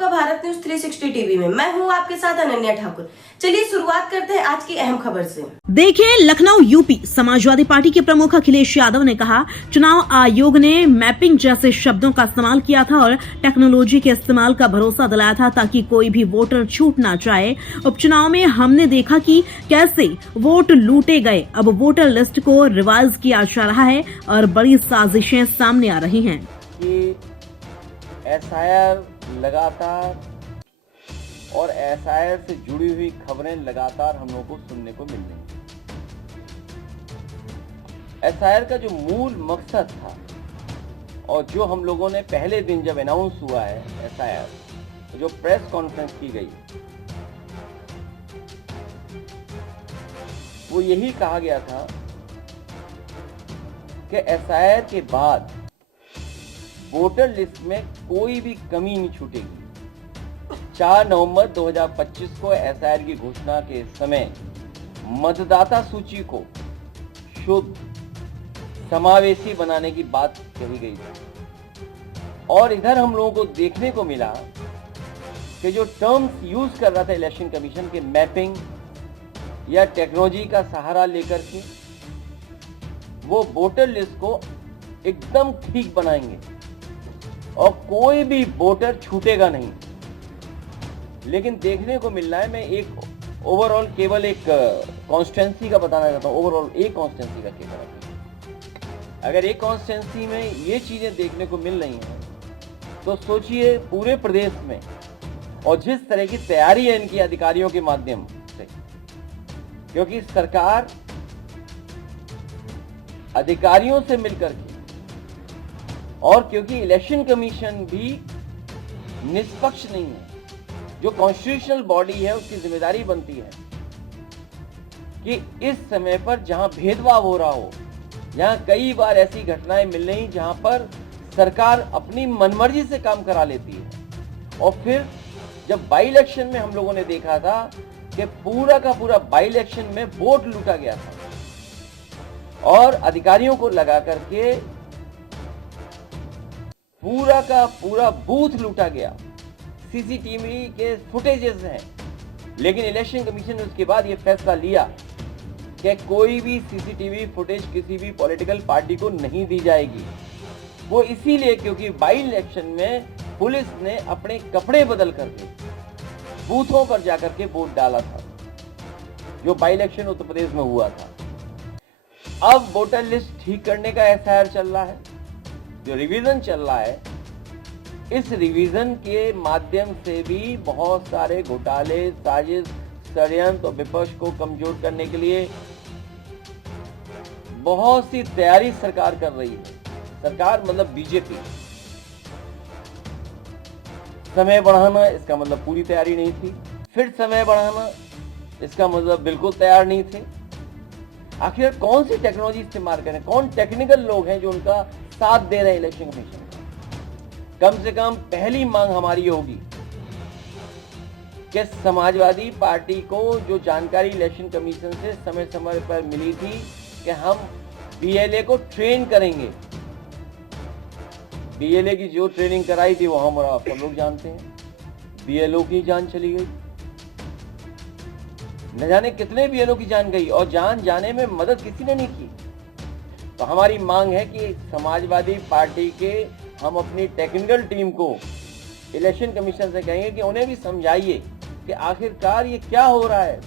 आपका Bharat news 360 TV में। मैं हूं आपके साथ अनन्या ठाकुर। चलिए शुरुआत करते हैं आज की अहम खबर से। देखिए, लखनऊ यूपी समाजवादी पार्टी के प्रमुख अखिलेश यादव ने कहा, चुनाव आयोग ने मैपिंग जैसे शब्दों का इस्तेमाल किया था और टेक्नोलॉजी के इस्तेमाल का भरोसा दिलाया था ताकि कोई भी वोटर छूट ना जाए। उपचुनाव में हमने देखा कि कैसे वोट लूटे गए। अब वोटर लिस्ट को रिवाइज किया जा रहा है और बड़ी साजिशें सामने आ रही हैं। एसआईआर लगातार और एसआईआर से जुड़ी हुई खबरें लगातार हम लोगों को सुनने को मिल रही हैं। एसआईआर का जो मूल मकसद था और जो हम लोगों ने पहले दिन जब अनाउंस हुआ है एसआईआर, तो जो प्रेस कॉन्फ्रेंस की गई, वो यही कहा गया था कि एसआईआर के बाद वोटर लिस्ट में कोई भी कमी नहीं छूटेगी। 4 नवंबर 2025 को एसआईआर की घोषणा के समय मतदाता सूची को शुद्ध समावेशी बनाने की बात कही गई थी। और इधर हम लोगों को देखने को मिला कि जो टर्म्स यूज कर रहा था इलेक्शन कमीशन के मैपिंग या टेक्नोलॉजी का सहारा लेकर के वो वोटर लिस्ट को एकदम ठीक बनाएंगे और कोई भी वोटर छूटेगा नहीं। लेकिन देखने को मिल रहा है, मैं एक ओवरऑल केवल एक कॉन्स्टिट्यूंसी का बताना चाहता हूं, ओवरऑल एक कॉन्स्टिट्यूंसी का केवल। अगर एक कॉन्स्टिट्यूंसी में ये चीजें देखने को मिल रही हैं तो सोचिए पूरे प्रदेश में, और जिस तरह की तैयारी है इनकी अधिकारियों के माध्यम से, क्योंकि सरकार अधिकारियों से मिलकर के, और क्योंकि इलेक्शन कमीशन भी निष्पक्ष नहीं है, जो कॉन्स्टिट्यूशनल बॉडी है उसकी जिम्मेदारी बनती है कि इस समय पर जहां भेदभाव हो रहा हो, जहां कई बार ऐसी घटनाएं मिल रही जहां पर सरकार अपनी मनमर्जी से काम करा लेती है। और फिर जब बाई इलेक्शन में हम लोगों ने देखा था कि पूरा का पूरा बाई इलेक्शन में वोट लूटा गया था और अधिकारियों को लगा करके पूरा का पूरा बूथ लूटा गया। सीसीटीवी के फुटेजेस हैं, लेकिन इलेक्शन कमीशन ने उसके बाद यह फैसला लिया कि कोई भी सीसीटीवी फुटेज किसी भी पॉलिटिकल पार्टी को नहीं दी जाएगी। वो इसीलिए क्योंकि बाई इलेक्शन में पुलिस ने अपने कपड़े बदल करके बूथों पर जाकर के वोट डाला था, जो बाई इलेक्शन उत्तर प्रदेश में हुआ था। अब वोटर लिस्ट ठीक करने का एसआईआर चल रहा है, जो रिवीजन चल रहा है, इस रिवीजन के माध्यम से भी बहुत सारे घोटाले, साजिश, षड्यंत्र और विपक्ष को कमजोर करने के लिए बहुत सी तैयारी सरकार कर रही है। सरकार मतलब बीजेपी। समय बढ़ाना इसका मतलब पूरी तैयारी नहीं थी, फिर समय बढ़ाना इसका मतलब बिल्कुल तैयार नहीं थे। आखिर कौन सी टेक्नोलॉजी इस्तेमाल करें, कौन टेक्निकल लोग हैं जो उनका साथ दे रहे हैं इलेक्शन कमीशन का। कम से कम पहली मांग हमारी होगी कि समाजवादी पार्टी को जो जानकारी इलेक्शन कमीशन से समय समय पर मिली थी कि हम बीएलए को ट्रेन करेंगे, बीएलए की जो ट्रेनिंग कराई थी वो हम और आप सब लोग जानते हैं, बीएलओ की जान चली गई। न जाने कितने बीएलओ की जान गई और जान जाने में मदद किसी ने नहीं की। तो हमारी मांग है कि समाजवादी पार्टी के हम अपनी टेक्निकल टीम को इलेक्शन कमीशन से कहेंगे कि उन्हें भी समझाइए कि आखिरकार ये क्या हो रहा है।